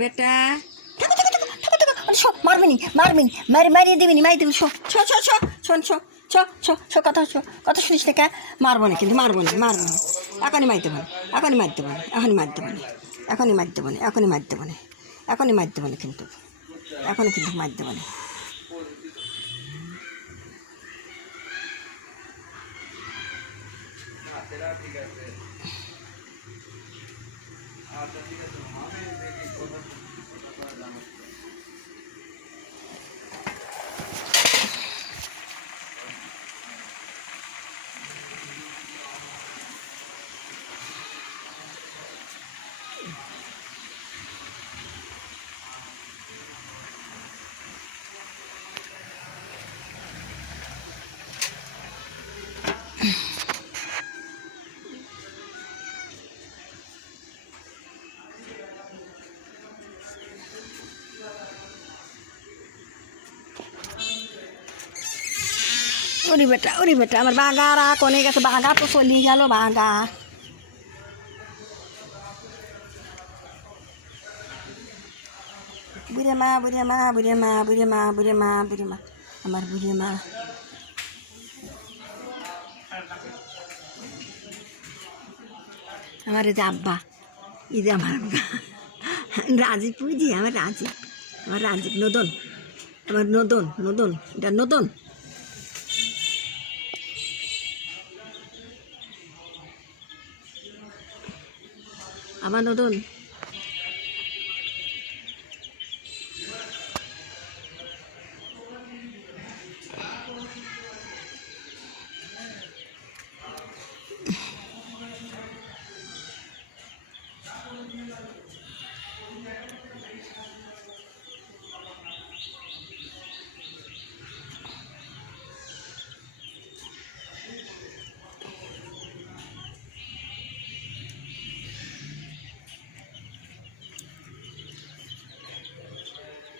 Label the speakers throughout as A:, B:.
A: বেটা?
B: মারবিনি মারবিনি মারি মারিয়ে দিবিনি মারি দিবি শো শো শো শো শোন শো শো শো শো কথা শো কথা শুনিস না কে?
A: মারবো না কিন্তু মারবো না মারবো না। এখনই মারতে পারে এখনই মারতে পারে এখনই মারতে পারে এখনই মারতে পারে এখনই মারতে পারে এখনই মারতে পারে কিন্তু এখনই কিন্তু মারতে পারে ఆ ওরে বেটা ওরে বেটা আমার বাগারা কোনে গেছে বাগা তো চলি গেল বাগা বুড়ে মা বুড়ে মা বুড়ে মা বুড়ে মা বুড়ে মা বুড়ে মা আমার বুড়ে মা আমার এই যে আব্বা এই যে আমার আব্বা রাজীব বুঝি আমার রাজীব আমার রাজীব নদন আমার নদন নদন এটা নদন আমার নদন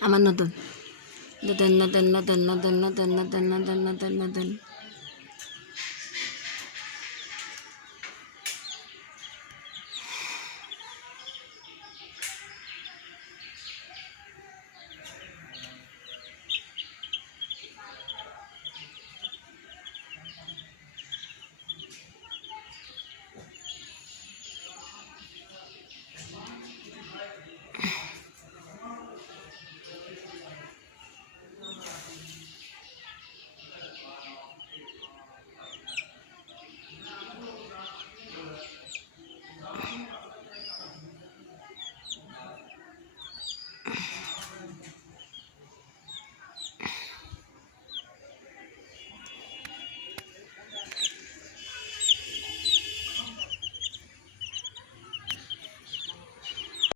A: আমার নতুন নতুন নতুন নতুন নতুন নতুন নতুন নতুন নতুন নতুন